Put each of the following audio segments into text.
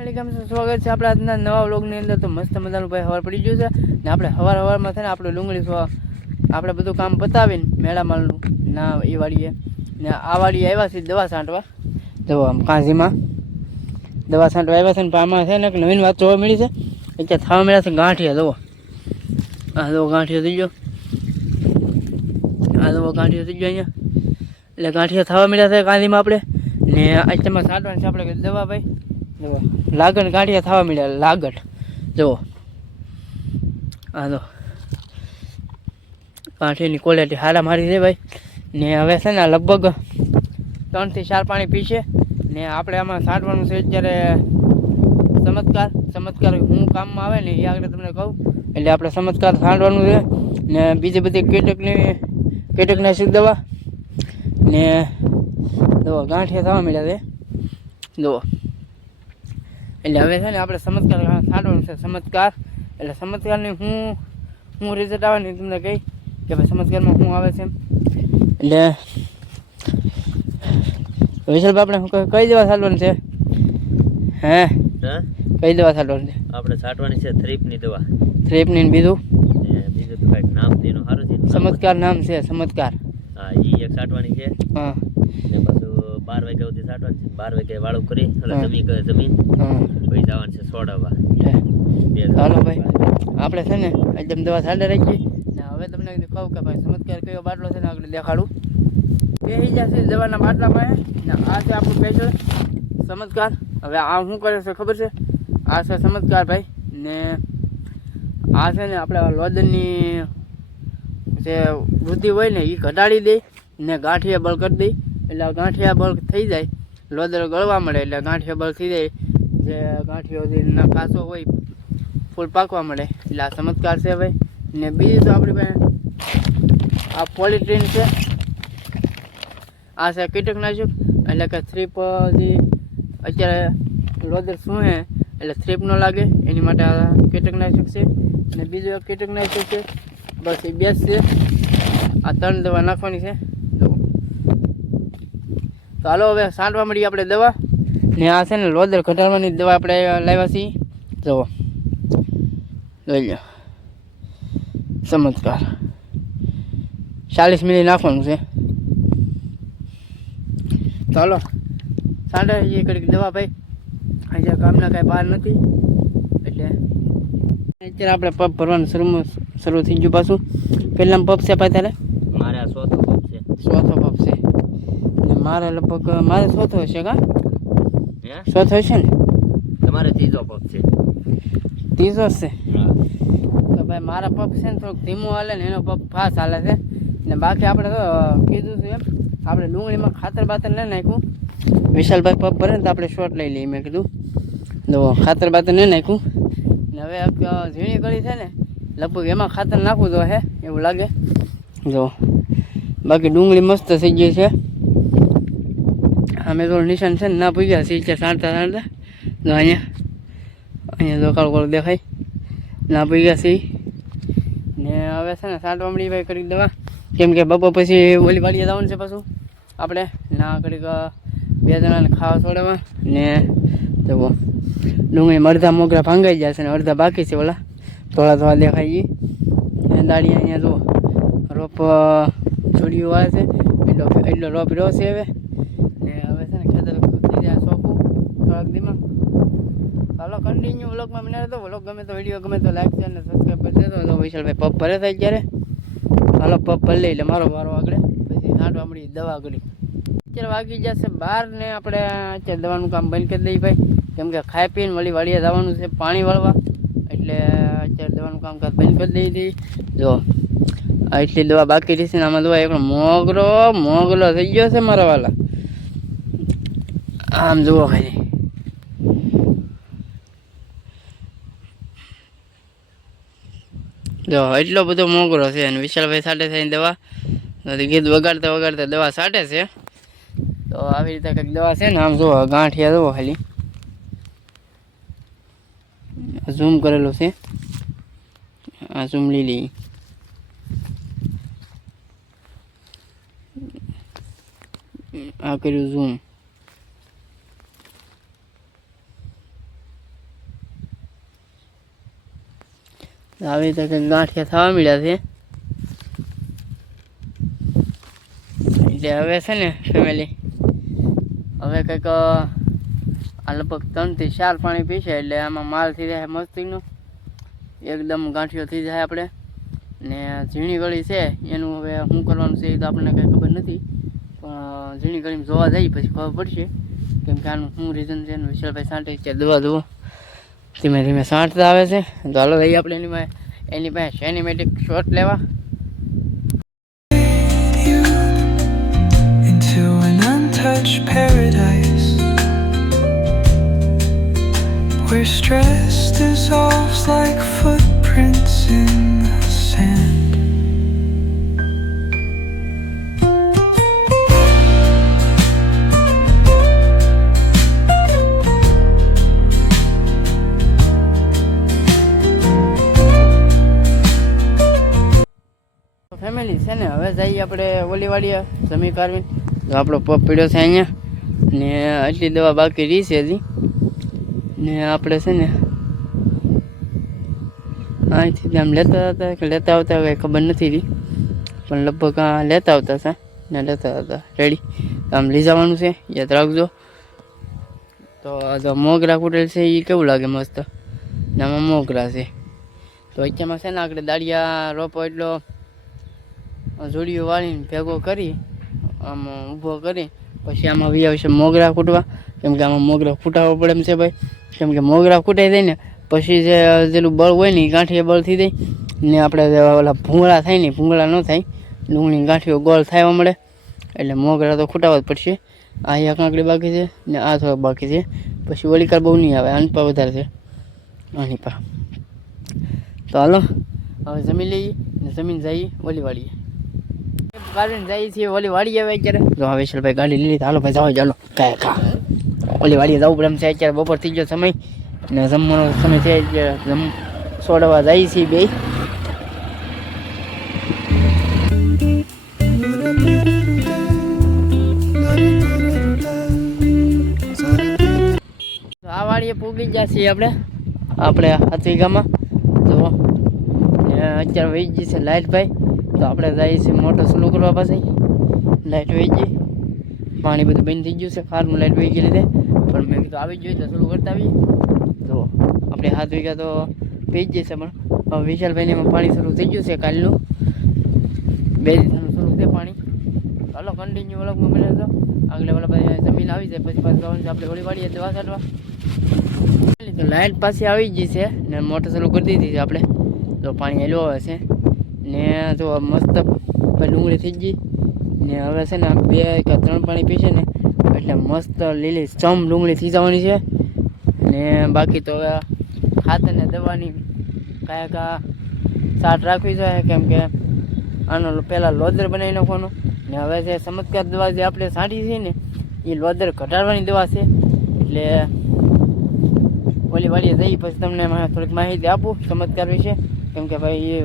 Family સ્વાગત છે આપણા આજના નવા વ્લોગની અંદર. તો મસ્ત મજાનું ભાઈ હવાર પડી ગયું છે. ને આપણે હવાર હવારમાં છે ને આપણે ડુંગળી આપણે બધું કામ પતાવીને મેળામાળનું ના એ વાડીએ ને આ વાડીએ આવ્યા છે દવા છાંટવા. તો આમ કાંજીમાં દવા છાંટવા આવ્યા છે ને આમાં છે ને એક નવીન વાત જોવા મળી છે. અત્યારે થવા મળ્યા છે ગાંઠિયા, જુઓ. આ જુઓ ગાંઠિયો થઈ ગયો. આ જુઓ ગાંઠિયો થઈ ગયો અહીંયા. એટલે ગાંઠિયા થવા મળ્યા છે કાંધીમાં આપણે. ને અત્યારમાં છાંટવાની છે આપણે દવા ભાઈ? લાગણ ગાંઠિયા થવા મળ્યા લાગટ જુઓ. હા તો ગાંઠિયાની ક્વોલિટી હારા મારી છે ભાઈ. ને હવે છે ને લગભગ ત્રણથી ચાર પાણી પીશે. ને આપણે આમાં છાંટવાનું છે અત્યારે ચમત્કાર. ચમત્કાર હું કામમાં આવે ને એ આગળ તમને કહું. એટલે આપણે ચમત્કાર છાંટવાનું છે. ને બીજી બધી કીટકની કીટકનાશક દવા. ને જુઓ, ગાંઠિયા થવા મળ્યા છે. જુઓ. એટલે હવે છે ને આપણે ચમત્કાર છાંટવાનું છે ચમત્કાર એટલે ચમત્કારની હું હું રિઝલ્ટ આવે ને તમને કહી કે ભાઈ ચમત્કારમાં શું આવે છે એટલે વિશાલભાઈ આપણે શું કઈ દવા છાંટવાની છે? હે? કઈ દવા છાંટવાની છે? આપણે છાંટવાની છે થ્રીપની દવા. થ્રીપની બીજું? બીજું તો કાંઈક નામ તેનું સારું છે સમત્કાર નામ ચમત્કાર નામ છે ચમત્કાર હા એ એક છાંટવાની છે. હા. બાર વાગ્યા સુધી સાટવાનું છે. બાર વાગે વાળું કરી એટલે. જમીન. જમીન પછી જવાનું છે સોડાવવા હાલો ભાઈ. આપણે છે ને એકદમ દવા સાડે રાખીએ ને હવે તમને કહું કે ભાઈ ચમત્કાર કયો બાટલો છે ને આગળ દેખાડું. બે જશે દવાના બાટલામાં ને આ છે આપણું પેજો ચમત્કાર. હવે આ શું કરે છે ખબર છે? આ છે ચમત્કાર ભાઈ. ને આ છે ને આપણે લોદનની જે વૃદ્ધિ હોય ને એ ઘટાડી દે ને ગાંઠિયા બળ કરી દે. એટલે ગાંઠિયા બળ થઈ જાય. લોદર ગળવા મળે એટલે ગાંઠિયા બલ્ક થઈ જાય. જે ગાંઠિયો કાચો હોય, ફૂલ પાકવા મળે. એટલે આ ચમત્કાર છે ભાઈ ને બીજું તો આપણી પાસે આ પોલિટ્રીન છે. આ છે કીટકનાશક. એટલે કે થ્રીપ જે અત્યારે લોદર શું હે એટલે થ્રીપ ન લાગે. એની માટે આ કીટકનાશક છે. ને બીજું એક કીટકનાશક છે. બસ એ બેસ છે. આ ત્રણ દવા નાખવાની છે. તો હાલો હવે સાંટવા મળી આપણે દવા. ને આ છે ને લોદર ઘટાડવાની દવા આપણે લાવ્યા છીએ. જુઓ લઈ લો ચમત્કાર. ચાલીસ મિનિટ નાખવાનું છે. ચાલો સાંડે એ કડીક દવા ભાઈ. અહીંયા ગામના કાંઈ બહાર નથી. એટલે અત્યારે આપણે પપ ભરવાનું શરૂ શરૂ થઈ ગયું પાછું. પહેલાં પપ છે ભાઈ તારે? મારે ચોથો પંપ છે. ચોથો મારે લગભગ મારે ચોથો હશે કા? હે? ચોથો હશે ને? તમારે ત્રીજો પગ છે. ત્રીજો છે? હા. તો ભાઈ મારા પગ છે ને થોડુંક ધીમું હાલે ને એનો પગ ફાસ્ટ હાલે છે. ને બાકી આપણે તો કીધું છે એમ આપણે ડુંગળીમાં ખાતર બાતર લઈ નાખ્યું. વિશાલભાઈ પગ ભરે ને તો આપણે શોર્ટ લઈ લઈએ મેં કીધું. તો ખાતર બાતર લઈ નાખ્યું. ને હવે ઝીણી ગળી છે ને લગભગ એમાં ખાતર નાખવું તો હે એવું લાગે. જો બાકી ડુંગળી મસ્ત થઈ ગઈ છે. અમે તો નિશાન છે ને ના પૂગ્યા છે સાંડતા સાંડતા. તો અહીંયા અહીંયા દોકાળ કાળું દેખાય. ના પૂગ્યા સી ને હવે છે ને સાંડ મળી ભાઈ કરી દેવા. કેમ કે બપોર પછી ઓલી વાડીએ જવાનું છે પાછું. આપણે ના કરી બે જણાને ખાવા છોડવા. ને જુઓ, ડુંગળી અડધા મોગરા ભાંગાઈ જશે ને અડધા બાકી છે ઓલા. થોડા થોડા દેખાય ને દાડી અહીંયા જુઓ, રોપ છોડીઓ આવે છે. એટલો એટલો રોપ રહ્યો છે હવે ને હવે છે ને ખેતર થઈ જાય સોંપું દીમાં ચાલો કન્ટિન્યુ વ્લોગમાં મને તો વ્લોગ ગમે તો વીડિયો ગમે તો લાઈક છે અને સબસ્ક્રાઈબ કરી દેતો તો વિશાલભાઈ પપ ભરે થાય ત્યારે હાલો પપ ભરી લઈ એટલે મારો વારો આગળ. પછી છાંટવા મળી દવા આગળ. અત્યારે વાગી જશે બહાર ને આપણે અત્યારે દવાનું કામ બંધ કરી દઈએ ભાઈ. કેમ કે ખાઈ પીને વળી વાળીએ જવાનું છે પાણી વાળવા. એટલે અત્યારે દવાનું કામકાજ બંધ કરી દઈ હતી જો એટલી દવા બાકી રહેશે ને આમાં દવા એક મોગરો, મોગલો થઈ ગયો છે મારા વાલા. આમ જુઓ ખાલી જો, એટલો બધો મોંઘરો છે અને વિશાલભાઈ સાટે થઈને દવા તો ગીત વગાડતા વગાડતા દવા સાટે છે. તો આવી રીતે કંઈક દવા છે ને, આમ જુઓ, ગાંઠિયા જુઓ ખાલી. ઝૂમ કરેલું છે. આ ઝૂમ લીલી આ કર્યું ઝૂમ આવી રીતે ગાંઠિયા થવા મળ્યા છે. એટલે હવે છે ને ફેમિલી હવે કંઈક આ લગભગ ત્રણથી ચાર પાણી પીશે, એટલે આમાં માલ થઈ જાય મસ્તીનું. એકદમ ગાંઠિયો થઈ જાય આપણે. ને ઝીણી ગળી છે, એનું હવે શું કરવાનું છે એ તો આપણને કંઈ ખબર નથી. પણ ઝીણી ગળીમાં જોવા જઈએ, પછી ખબર પડશે. કેમ કે આનું શું રીઝન છે એનું વિશાલભાઈ સાંટે છે દવા જુઓ ધીમે ધીમે સાંટતા આવે છે તો હાલો જઈએ આપણે એની પાસે એની પાસે સિનેમેટિક શોટ લેવા you into an untouched paradise where stress dissolves like footprints in the sand. Family છે ને, હવે જઈએ આપણે ઓલીવાડીએ, જમી કાઢવી તો આપણો પપ પીડ્યો છે અહીંયા. ને આટલી દવા બાકી રહી છે હજી. ને આપણે છે ને, અહીંથી આમ લેતા હતા કે લેતા આવતા કંઈ ખબર નથી રહી. પણ લગભગ આ લેતા આવતા હતા ને લેતા હતા. રેડી આમ લઈ જવાનું છે, યાદ રાખજો. તો મોગરા કુટેલ છે એ કેવું લાગે મસ્ત? ને આમાં મોગરા છે. તો અત્યારમાં છે ને આપણે દાળિયા રોપો એટલો જોડીઓ વાળીને ભેગો કરી, આમ ઊભો કરી, પછી આમાં વી આવશે મોગરા કૂટવા. કેમ કે આમાં મોગરા ફૂટાવો પડે એમ છે ભાઈ. કેમ કે મોગરા ફૂટાઈ જાય ને પછી જે જેલું બળ હોય ને એ ગાંઠીએ બળ થઈ જાય ને આપણે ઓલા ભૂંગળા થાય ને ભૂંગળા ન થાય ડુંગળી ગાંઠીઓ ગોળ થવા મળે. એટલે મોગરા તો ખૂટાવવા જ પડશે. આ એક કાંકડી બાકી છે ને આ થોડાક બાકી છે. પછી ઓલીકાર બહુ નહીં આવે, આની વધારે છે. આની પા. તો હાલો, હવે જમી લઈએ ને જમીન જઈએ, ઓલી વાળીએ. ગાડીને જઈએ છીએ ઓલી વાડીએ આવે અત્યારે. જો હવે વિશાલભાઈ ગાડી લીધી. હાલો ભાઈ જાઓ ચાલો. કાંઈ ખા. ઓલી વાડીએ જવું પડે એમ છે. અત્યારે બપોર થઈ ગયો સમય. ને જમવાનો સમય છે અત્યારે જમ સોડવા જઈએ છીએ બે. આ વાડીએ પૂગી ગયા છીએ આપણે. આપણે હાથી ગામમાં તો અત્યારે વહી જશે છે લાઇટ ભાઈ તો આપણે જઈએ છીએ મોટર સ્લો કરવા પાસે લાઇટ વહી ગઈ. પાણી બધું બંધ થઈ ગયું છે. ખારનું લાઇટ વહી ગઈ લીધે. પણ મેં કીધું આવી જ જોઈએ તો સ્લો કરતા આવીએ. તો આપણે હાથ વીઘા તો પી જ જશે પણ. વિશાલભાઈને એમાં પાણી શરૂ થઈ ગયું છે કાલનું. બે દિવસનું શરૂ છે પાણી. ચાલો કન્ટિન્યુ વલગમાં મળે તો. આગલે વાળા પછી જમીન આવી જાય. પછી પાછું જવાનું આપણે વળી વાળીએ દવા કાઢવા. તો લાઇટ પાસે આવી ગઈ છે ને મોટર શરૂ કરી દીધી છે આપણે. તો પાણી હેલો આવે છે. ને તો મસ્ત ડુંગળી થઈ ગઈ. ને હવે છે ને બે કે ત્રણ પાણી પીશે ને, એટલે મસ્ત લીલી ચમ ડુંગળી થઈ જવાની છે. ને બાકી તો હવે ખાતર ને દવાની કાંઈક આ સાટ રાખવી જોઈએ, કેમ કે આનો પહેલાં લોદર બનાવી નાખવાનો. ને હવે જે ચમત્કાર દવા જે આપણે છાંટી છે ને એ લોદર ઘટાડવાની દવા છે. એટલે ઓલી વાળીએ જઈ પછી તમને થોડીક માહિતી આપું ચમત્કાર વિશે. કેમ કે ભાઈ એ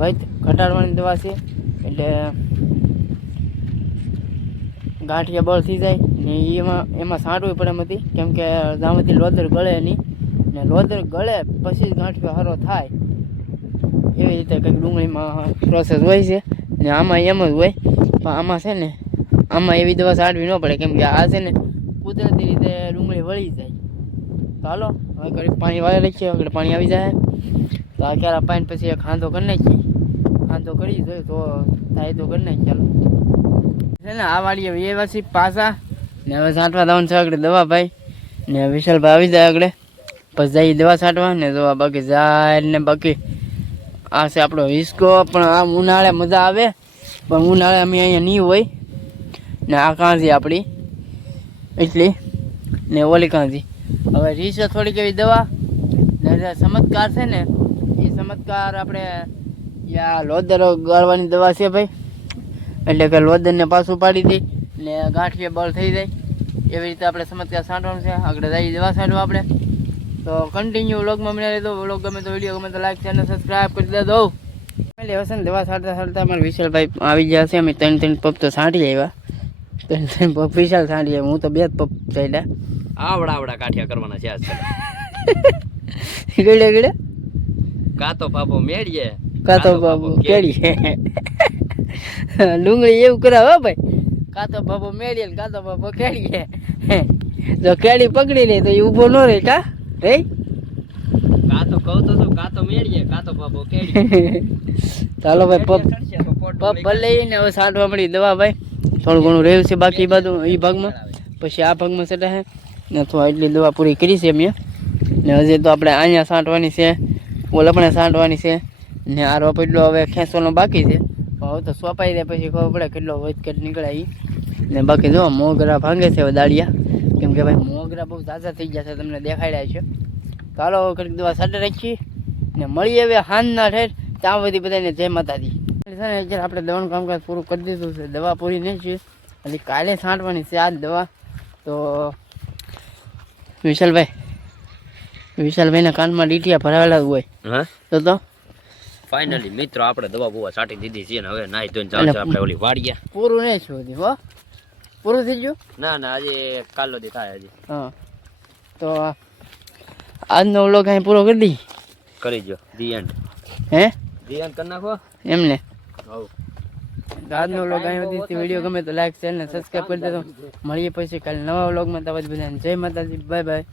વૈદ ઘટાડવાની દવા છે, એટલે ગાંઠિયા બળ થઈ જાય ને એમાં એમાં સાંટવી પડે એમ હતી કેમ કે જ્યાંથી લોદર ગળે નહીં, ને લોદર ગળે પછી જ ગાંઠિયો સારો થાય. એવી રીતે કંઈક ડુંગળીમાં પ્રોસેસ હોય છે, ને આમાં એમ જ હોય. પણ આમાં છે ને, આમાં એવી દવા સાંટવી ન પડે. કેમ કે આ છે ને, કુદરતી રીતે ડુંગળી વળી જાય. તો હાલો, હવે ઘડીક પાણી વાળે રાખીએ આગળ પાણી આવી જાય. તો આ ક્યારે પાણી પછી ખાંધો કરી નાખીએ. ખાંધો કરી જોઈએ તો થાય તો કરી નાખીએ ચાલો છે ને આ વાડીએ વ્યવસી પાછા ને હવે છાંટવા દવાનું છે આગળ દવા ભાઈ ને વિશાલભાઈ આવી જાય આગળ પછી જઈએ દવા છાંટવા ને દવા બાકી જાય ને બાકી આ છે આપણો હિસકો પણ આ ઉનાળે મજા આવે પણ ઉનાળે અમે અહીંયા નહીં હોય ને આ કાંજી આપણી એટલી ને ઓલી કાંજી હવે રીસ થોડીક એવી દવા ને જે ચમત્કાર છે ને એ ચમત્કાર આપણે યા લોદર ગાળવાની દવા છે ભાઈ. એટલે કે લોદરને પાછું પાડી દે ને ગાંઠીએ બળ થઈ જાય. એવી રીતે આપણે સમસ્યા છાંટવાનું છે. આગળ જઈ દવા છાંટવા આપણે. તો કન્ટિન્યુ વ્લોગમાં મને તો વ્લોગ ગમે તો વીડિયો ગમે તો લાઈક ચેનલ સબસ્ક્રાઈબ કરી દેજો. એટલે હવે ને દવા છાંટતા છાંટતા અમારે વિશાલભાઈ આવી ગયા છે. અમે ત્રણ ત્રણ પપ તો છાંટી આવ્યા. ત્રણ ત્રણ પપ વિશાલ છાંટી આવ્યા. હું તો બે જ પપ ચાલ્યા આવડા આવડા કાઠિયા કરવાના છે આજ ગળે ગળે કાતો પાપો મેળીએ. કાતો બાબુ કેડી ડુંગળી એવું કરાવે ભાઈ. કાતો બાબુ મેળીએ ને કાતો બાબુ કેડીએ જો કેળી પકડી લે તો એ ઊભો ન રહે કા? રે કાતો કહું તો તો કાતો મેળીએ કાતો પાપો કેળીએ ચાલો ભાઈ પપ તો પપ ભલે ને હવે સાંઠવા મળી દવા ભાઈ. થોડું ઘણું રહ્યું છે બાકી બાજુ એ ભાગમાં. પછી આ ભાગમાં સેટા હે ને અથવા એટલી દવા પૂરી કરી છે મેં ને હજી તો આપણે અહીંયા સાંટવાની છે ઓલ આપણે સાંટવાની છે. ને આ રોપ હવે ખેંચવાનો બાકી છે. હવે તો સોંપાઈ દે પછી ખબર પડે કેટલો વધઘટ નીકળે એ ને બાકી જો મોગરા ભાંગે છે દાળિયા. કેમ કે ભાઈ મોગરા બહુ તાજા થઈ ગયા છે તમને દેખાડ્યા છે. ચાલો હવે ઘડીક દવા સાટે રાખીએ. ને મળીએ હવે હાંજના ઠેર ત્યાં બધી બધાને જય માતાજી. છે ને અત્યારે આપણે દવાનું કામકાજ પૂરું કરી દીધું છે દવા પૂરી નહીં છે. એટલે કાલે છાંટવાની છે આ જ દવા. તો વિશાલભાઈ વિશાલભાઈના કાનમાં ડીટીયા ભરાવેલા જ હોય. હા? તો તો ફાઇનલી મિત્રો આપણે દવા બુવા છાંટી દીધી છે ને હવે નાઈ ધોઈને એટલે- આપણે ઓલી વાડીએ. પૂરું નહીં સુધી હો? પૂરું થઈ ગયું? ના ના આજે કાલો દી થાય હજી હા. તો આજનો વ્લોગ અહીં પૂરો કરી દઈ? કરી જો ધી એન્ડ હે? ધી એન્ડ કરી નાખો. એમને? હવ. આજનો વ્લોગ અહીં હતી વીડિયો ગમે તો લાઈક શેર ને સબસ્ક્રાઈબ કરી દેજો. મળીએ પછી કાલે નવા વ્લોગમાં. તો બધાને જય માતાજી. Bye bye